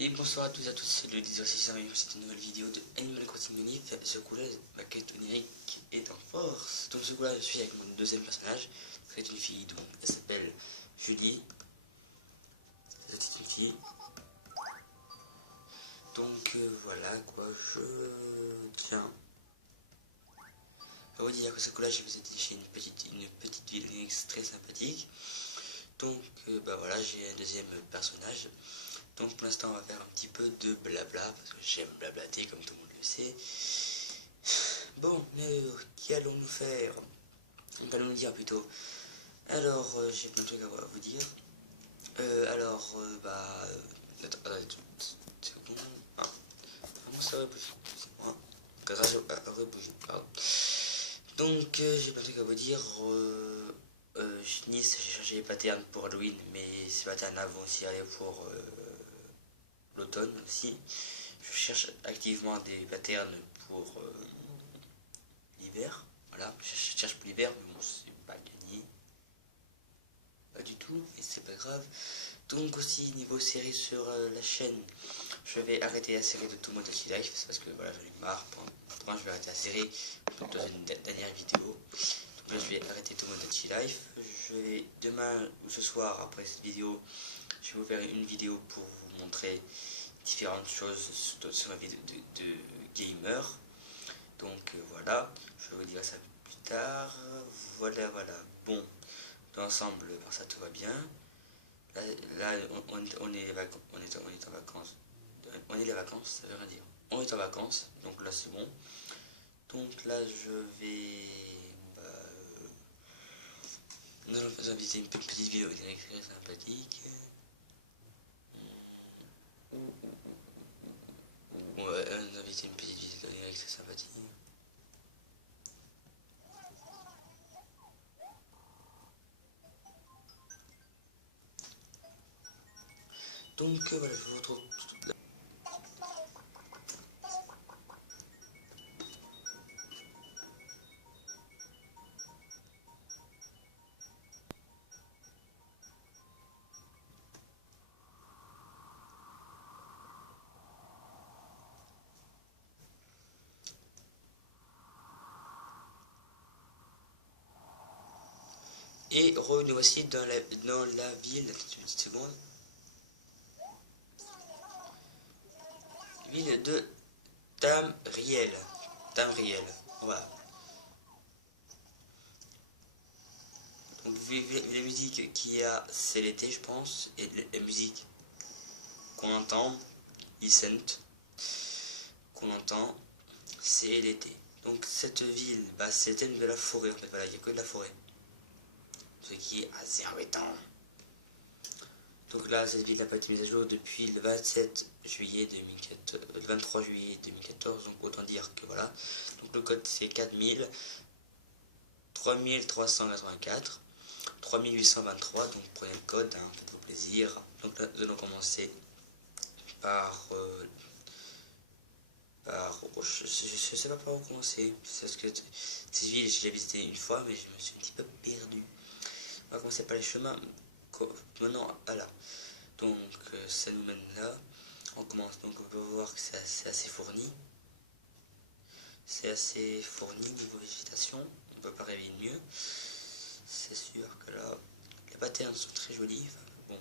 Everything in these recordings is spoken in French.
Et bonsoir à tous et à tous, c'est le 10h06, c'est une nouvelle vidéo de Animal Crossing Unif. Ce coup-là, ma quête onirique est en force. Donc ce coup-là, je suis avec mon deuxième personnage. C'est une fille, donc elle s'appelle Julie. C'est une fille. Donc voilà quoi, je tiens à vous dire que ce coup-là, je vous ai dit chez une petite ville Unix très sympathique. Donc bah voilà, j'ai un deuxième personnage. Donc pour l'instant on va faire un petit peu de blabla, parce que j'aime blablater comme tout le monde le sait. Bon, mais qu'allons-nous faire? Qu'allons-nous dire plutôt? Alors, j'ai plein de trucs à vous dire. Attends, c'est bon. Ah, vraiment ça rebouge. C'est moi. Grâce à rebouger, pardon. Donc, j'ai plein de trucs à vous dire. Nice, j'ai changé les patterns pour Halloween, mais ces patterns-là vont aussi aller pour l'automne aussi. Je cherche activement des patterns pour l'hiver. Voilà, je cherche pour l'hiver, mais bon, c'est pas gagné. Pas du tout, et c'est pas grave. Donc aussi, niveau série sur la chaîne, je vais arrêter la série de Tomodachi Life, c'est parce que voilà, j'en ai marre. Demain, je vais arrêter la série dans une dernière vidéo. Donc là, je vais arrêter Tomodachi Life. Demain ou ce soir, après cette vidéo, je vais vous faire une vidéo pour vous montrer différentes choses sur ma vie de gamer. Donc voilà, je vais vous dire ça plus tard. Voilà. Bon, dans l'ensemble, par ça tout va bien. Là on est en vacances. On est les vacances, ça veut rien dire. On est en vacances, donc là c'est bon. Donc là je vais... nous allons inviter une petite vidéo très sympathique. On va inviter une petite vidéo très sympathique. Donc voilà, je vous retrouve tout là. Et nous voici dans la ville, une petite seconde, ville de Tamriel. Voilà. Donc la musique qu'il y a, c'est l'été je pense, et la musique qu'on entend, Icent, qu'on entend, c'est l'été. Donc cette ville, bah, c'est le thème de la forêt en fait, voilà, il n'y a que de la forêt. Ce qui est assez embêtant. Donc là, cette ville n'a pas été mise à jour depuis le 27 juillet 2014, le 23 juillet 2014, donc autant dire que voilà. Donc le code c'est 4000, 3384, 3823, donc prenez le code, hein, faites-vous plaisir. Donc là, nous allons commencer par... je sais pas par où commencer, parce que cette ville, je l'ai visitée une fois, mais je me suis un petit peu perdu. On va commencer par les chemins menant à là. Donc ça nous mène là. On commence, donc on peut voir que c'est assez fourni. C'est assez fourni niveau végétation. On peut pas rêver de mieux. C'est sûr que là, les patterns sont très jolis. Enfin, bon,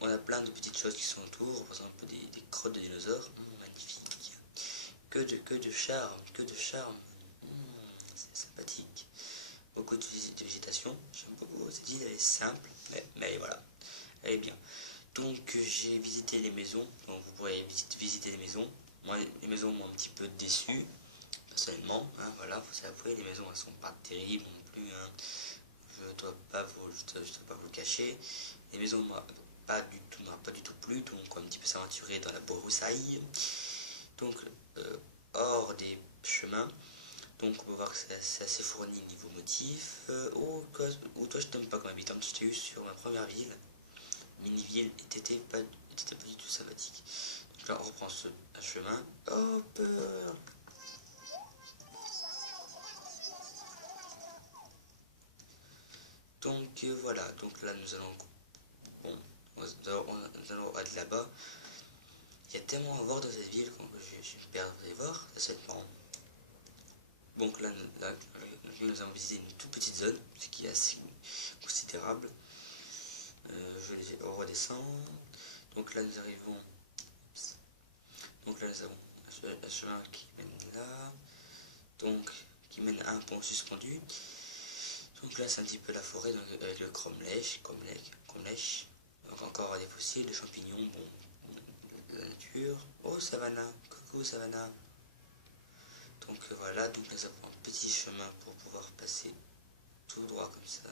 on a plein de petites choses qui sont autour. Par exemple des crottes de dinosaures. Magnifique. Que de charme, c'est sympathique. Beaucoup de végétation. J'aime beaucoup cette île, elle est simple, mais voilà, elle est bien. Donc j'ai visité les maisons, donc vous pourrez visiter les maisons. Moi, les maisons m'ont un petit peu déçu, personnellement, hein, voilà, faut s'avouer, les maisons elles sont pas terribles non plus, hein. Je ne dois pas vous le cacher. Les maisons m'ont pas du tout plu, donc on va un petit peu s'aventurer dans la broussaille. Donc hors des chemins, donc on peut voir que c'est assez fourni niveau motif. Toi je t'aime pas comme habitante, je t'ai eu sur ma première ville. Mini-ville et t'étais pas du tout sympathique. Donc là on reprend un chemin. Hop donc voilà, donc là nous allons... Bon, nous allons aller là-bas. Il y a tellement à voir dans cette ville que je vais perdre, vous allez voir, ça va être marrant. Donc là, nous avons visité une toute petite zone, ce qui est assez considérable. Je vais redescendre. Donc là nous arrivons. Donc là nous avons un chemin qui mène là. Donc qui mène à un pont suspendu. Donc là c'est un petit peu la forêt donc, avec le cromlech. Donc encore des fossiles, des champignons, bon, la nature. Oh Savannah, coucou Savannah. Donc voilà, donc nous avons un petit chemin pour pouvoir passer tout droit comme ça.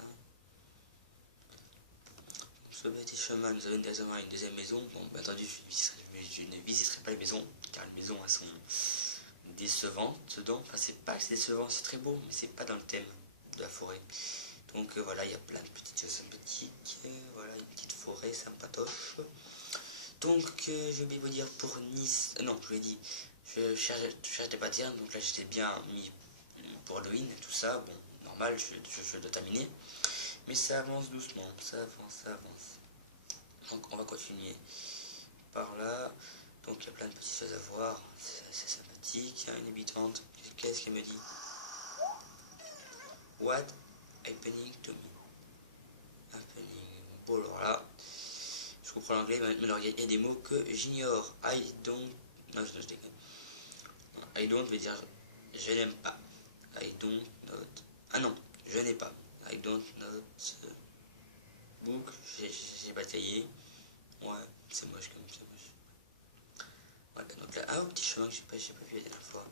Sur le petit chemin, nous avons une deuxième maison. Bon, bien entendu, je ne visiterai pas les maisons, car les maisons elles sont décevantes dedans. Enfin, c'est pas que c'est décevant, c'est très beau, mais c'est pas dans le thème de la forêt. Donc voilà, il y a plein de petites choses sympathiques. Voilà, une petite forêt sympatoche. Donc je vais vous dire pour Nice. Non, je vous l'ai dit, je cherche des patterns. Donc là, j'étais bien mis pour Halloween, tout ça. Bon, normal, je dois terminer. Mais ça avance doucement, ça avance. Donc on va continuer par là. Donc il y a plein de petites choses à voir, c'est sympathique. Il y a une habitante, qu'est-ce qu'elle me dit? What happening to me? Happening. Bon alors là, je comprends l'anglais, mais alors, il y a des mots que j'ignore. I don't... Non, je déconne. I don't veut dire je n'aime pas. I don't not... Ah non, je n'ai pas. I don't not... book, j'ai bataillé. Ouais, c'est moche comme c'est moche. Voilà, donc là, un petit chemin que j'ai pas vu la dernière fois.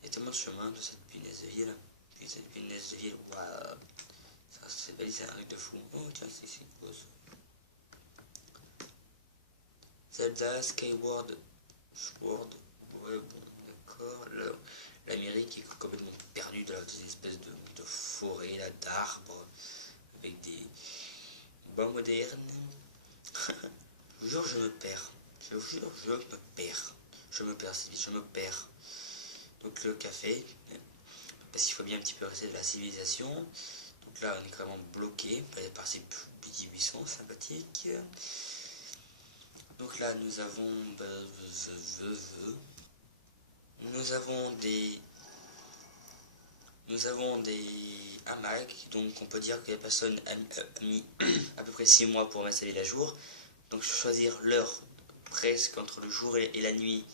Il y a tellement de chemins de cette punaise de ville. Puis cette punaise de ville, waouh. Ça, c'est un truc de fou. Oh, tiens, c'est quoi ça? Zelda, Skyward, Sword. Ouais, bon, d'accord. L'Amérique est complètement perdue dans une espèce de forêt, là, d'arbres, avec des bois modernes. Je vous jure, je me perds. Je vous jure, je me perds. Je me perds, c'est vite, je me perds. Donc le café, parce qu'il faut bien un petit peu rester de la civilisation. Donc là, on est vraiment bloqué par ces petits buissons sympathiques. Donc là, nous avons... Nous avons des hamacs, donc on peut dire que la personne a mis à peu près 6 mois pour mettre sa ville à jour. Donc choisir l'heure presque entre le jour et la nuit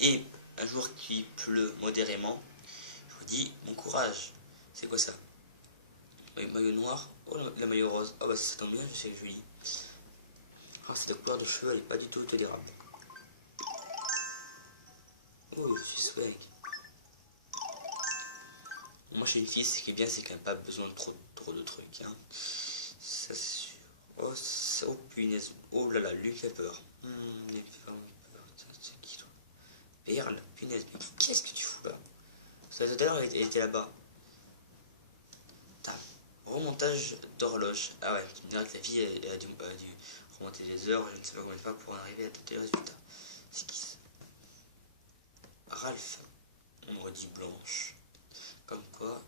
et un jour qui pleut modérément, je vous dis bon courage. C'est quoi ça? Maillot noir. Oh la maillot rose. Ah bah ça tombe bien, je sais que je lis. Ah cette couleur de cheveux elle est pas du tout tolérable. Oh je suis swag. Moi je suis une fille, ce qui est bien c'est qu'elle n'a pas besoin de trop de trucs. Hein. Ça c'est sûr. Oh, oh punaise. Oh là là, lui fait peur. C'est qui toi? Perle, punaise, mais qu'est-ce que tu fous là? Ça tout à l'heure elle était là-bas. Remontage d'horloge. Ah ouais, tu me diras que la fille elle a dû remonter les heures, je ne sais pas combien de fois pour en arriver à tel résultat. C'est qui ça? Ralph. On aurait dit Blanche. Comme quoi,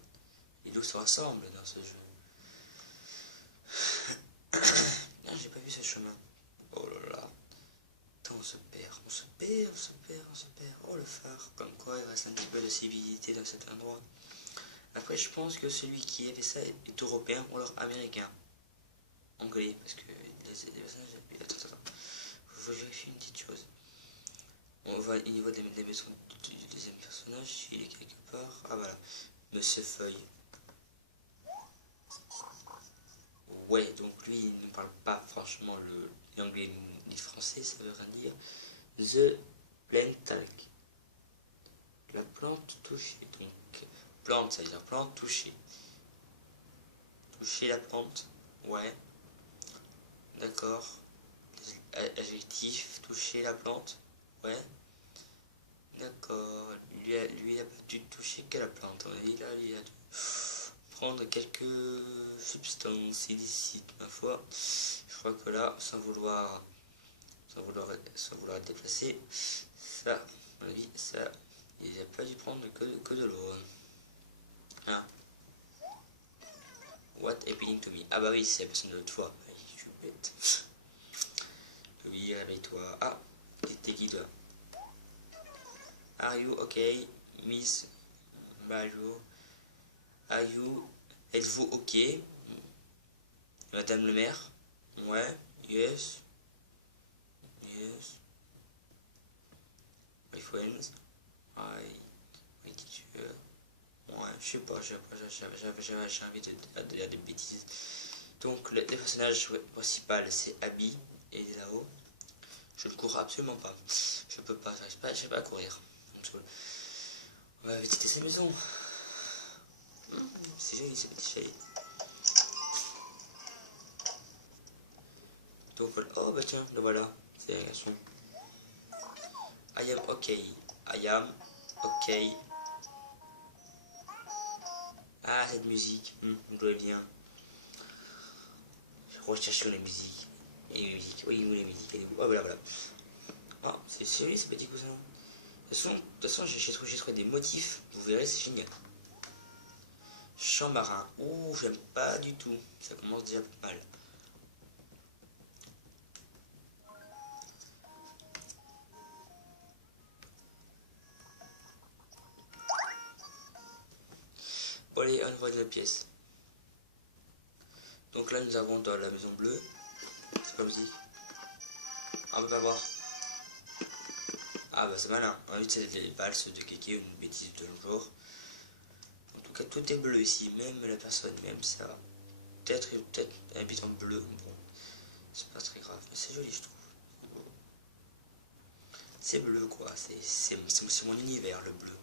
les loups se ressemblent dans ce jeu. Non, j'ai pas vu ce chemin. Oh là là. Putain, on se perd. Oh le phare. Comme quoi, il reste un petit peu de civilité dans cet endroit. Après, je pense que celui qui avait ça est européen ou alors américain. Anglais, parce que les personnages... Attends. Faut vérifier une petite chose. On voit au niveau des maisons du deuxième personnage, il est quelque part. Ah voilà, Monsieur Feuille. Ouais, donc lui, il ne parle pas franchement l'anglais ni le français, ça veut rien dire. The plant talk. La plante touchée. Donc, plante, ça veut dire plante touchée. Toucher la plante. Ouais. D'accord. Adjectif, toucher la plante. Ouais. D'accord. Lui, il a pas dû toucher que la plante. Il a dû prendre quelques substances illicites, ma foi. Je crois que là, sans vouloir être déplacé, ça, à mon avis, ça, il n'a pas dû prendre que de l'eau. Hein. What happening to me? Ah bah oui, c'est la personne de l'autre fois. Je suis bête. Oui, réveille-toi. Ah, t'es qui toi? Are you okay, Miss Mario? Are you? Êtes-vous ok? Madame le maire? Ouais. Yes. Yes. My friends. My teacher. Ouais, je sais pas, j'ai envie de dire des bêtises. Donc, le personnage principal, c'est Abby, et il est là-haut. Je ne cours absolument pas. Je peux pas, je sais pas courir. On va visiter sa maison. C'est joli, ce petit chalet. Donc voilà. Oh bah tiens, le voilà. C'est un garçon. I am okay. I am okay. Ah, cette musique. On doit bien. Je recherche sur la musique. Et les musiques. Oui, où les musiques. Oh voilà, voilà. Ah, c'est joli ce petit cousin. De toute façon j'ai trouvé des motifs. Vous verrez, c'est génial. Champ marin. Ouh, j'aime pas du tout. Ça commence déjà mal. Bon allez, on voit de la pièce. Donc là nous avons dans la maison bleue. C'est pas musique. Ah, on peut pas voir. Ah bah c'est malin. Ensuite c'est des valses de kéké, une bêtise de nos jours. En tout cas tout est bleu ici, même la personne, même ça. Peut-être un habitant bleu. Bon, c'est pas très grave, mais c'est joli je trouve. C'est bleu quoi, c'est mon univers le bleu.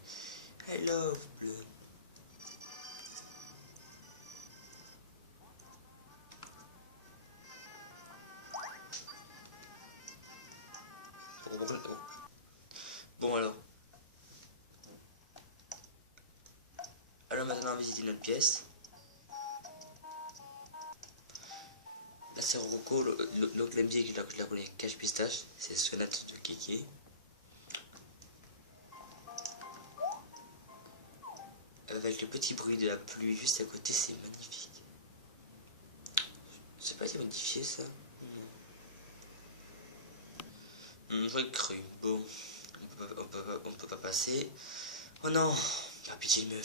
I love bleu. Bon alors maintenant on va visiter notre pièce. Là c'est Rocco, l'autre la musique je la connais, Cache Pistache, c'est Sonate de Kéké. Avec le petit bruit de la pluie juste à côté, c'est magnifique. Je sais pas si modifié ça. J'aurais cru. Bon, on peut pas passer. Oh non. Ah pitié, il me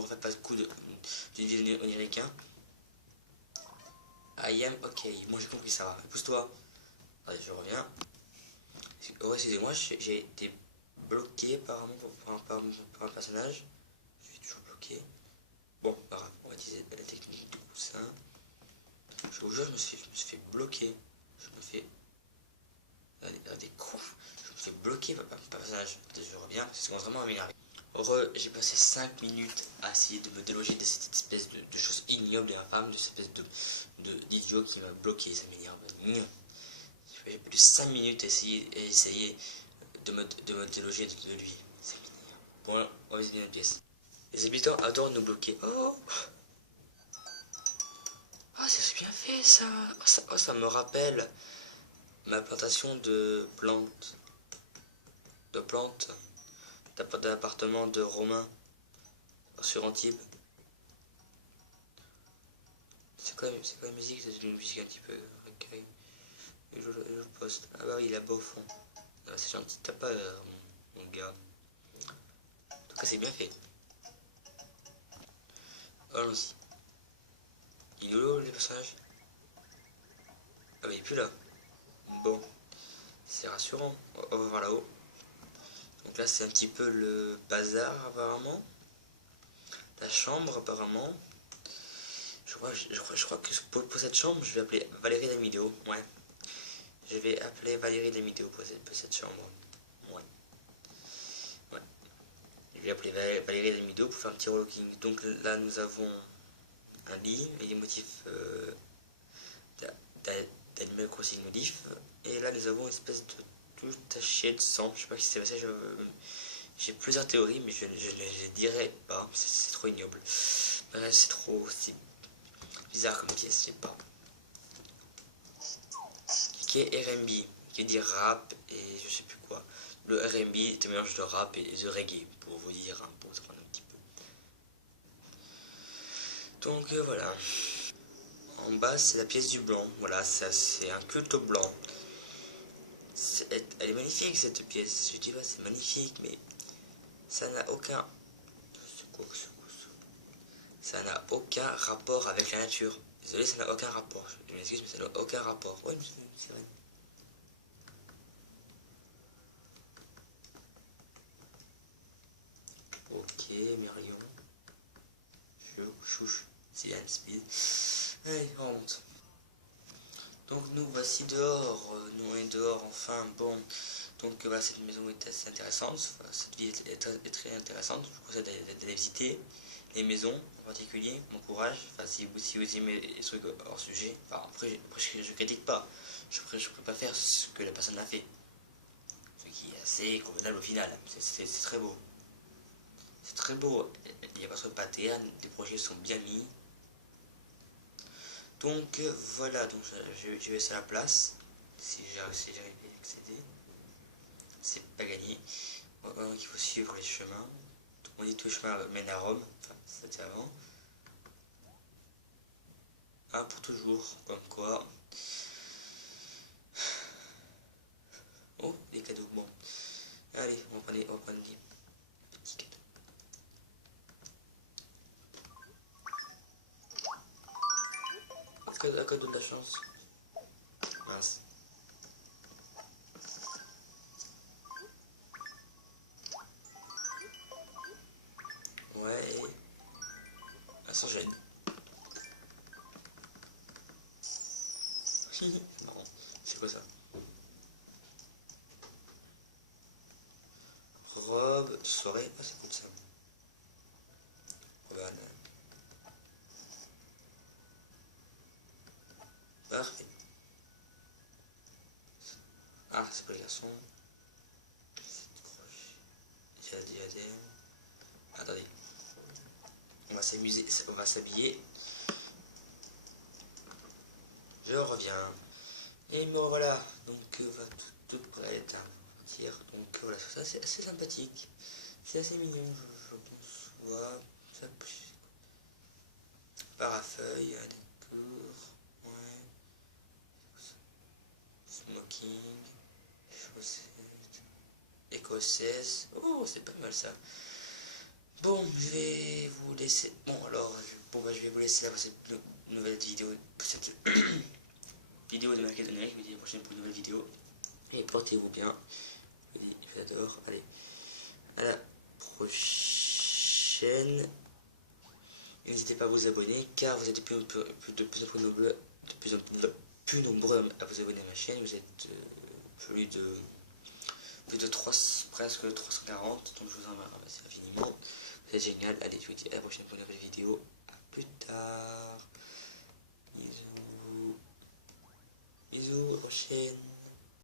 refait pas de coup de ville oniricain. I am ok. Bon, j'ai compris ça va. Pousse-toi. Allez, je reviens. Oh, excusez-moi, j'ai été bloqué apparemment par un personnage. Je suis toujours bloqué. Bon, pas grave, on va utiliser la technique du coussin. Je vous jure, je me suis fait bloquer. Je me fais. Des coups. Je me fais bloquer par un personnage. Je reviens parce que c'est vraiment à m'énerver. Heureux, j'ai passé 5 minutes à essayer de me déloger de cette espèce de chose ignoble et infâme, de cette espèce d'idiot qui m'a bloqué, ça m'énerve. J'ai plus de 5 minutes à essayer de me déloger de lui. Ça m'énerve. Bon, on va visiter une pièce. Les habitants adorent nous bloquer. Oh, c'est bien fait ça. Ça me rappelle ma plantation de plantes. D'appartement de Romain sur Antibes. C'est quoi la musique? C'est une musique un petit peu recueil. Je poste. Ah bah oui, il est beau au fond. Ah, c'est gentil, t'as pas mon gars. En tout cas, c'est bien fait. Allons-y. Il est où les personnages? Ah bah il est plus là. Bon, c'est rassurant. On va voir là-haut. Donc là, c'est un petit peu le bazar apparemment. La chambre apparemment. Je crois que pour cette chambre, je vais appeler Valérie Damido. Ouais. Je vais appeler Valérie Damido pour cette chambre. Ouais. Ouais. Je vais appeler Valérie Damido pour faire un petit relooking. Donc là, nous avons un lit et des motifs d'Animal Crossing modif. Et là, nous avons une espèce de tout taché de sang. Je sais pas si c'est passé. J'ai plusieurs théories, mais je ne les dirai pas. C'est trop ignoble. C'est trop. C'est bizarre comme pièce, je sais pas. Qui est R&B, qui veut dire rap et je sais plus quoi. Le R&B est un mélange de rap et de reggae, pour vous dire, hein, pour prendre un petit peu. Donc voilà. En bas, c'est la pièce du blanc. Voilà, ça c'est un culte au blanc. Elle est magnifique cette pièce. Je dis, c'est magnifique, mais ça n'a aucun... Ça n'a aucun rapport avec la nature. Désolé, ça n'a aucun rapport. Je m'excuse, mais ça n'a aucun rapport. Oui, c'est vrai. Ok, Myrion. Chouche. Sian, Speed. Allez, on remonte. Donc nous voici dehors. Nous on est dehors, enfin. Bon. Donc voilà, cette maison est assez intéressante. Enfin, cette ville est très intéressante. Je vous conseille d'aller visiter les maisons en particulier. M'encourage. Enfin, si vous aimez les trucs hors sujet. Enfin, après je critique pas. Je peux pas faire ce que la personne a fait. Ce qui est assez convenable au final. C'est très beau. C'est très beau. Il n'y a pas trop de pattern. Les projets sont bien mis. Donc voilà. Donc je vais laisser la place. Si j'arrive à y accéder. C'est pas gagné. Donc il faut suivre les chemins. On dit que tous les chemins mènent à Rome. Enfin, c'était avant. Un pour toujours. Comme quoi. Oh, des cadeaux. Bon. Allez, on va prendre des petits cadeaux. Un cadeau de la chance. Mince. Ouais. Ah, sans gêne. Non. C'est quoi ça? Robe, soirée. Ah, c'est cool ça. Voilà. Parfait. Ah, c'est pas le garçon. Diadème. Attendez. On va s'amuser, on va s'habiller. Je reviens. Et me voilà. Donc va tout prêt à partir. Donc voilà, ça c'est assez sympathique. C'est assez mignon, je conçois. Ça, parafeuille, d'accord. Ouais. Smoking. Chaussettes. Écossaise. Oh, c'est pas mal ça. Bon, je vais vous laisser. Bon, alors, je vais vous laisser là pour cette nouvelle vidéo. Pour cette vidéo de Makedonique. Je vous dis à la prochaine pour une nouvelle vidéo. Et portez-vous bien. Je vous adore. Allez, à la prochaine. N'hésitez pas à vous abonner car vous êtes de plus en plus nombreux à vous abonner à ma chaîne. Vous êtes plus de 3, presque 340. Donc je vous en remercie infiniment. C'est génial. Allez, je vous dis à la prochaine pour une nouvelle vidéo. À plus tard. Bisous. Bisous, à la prochaine.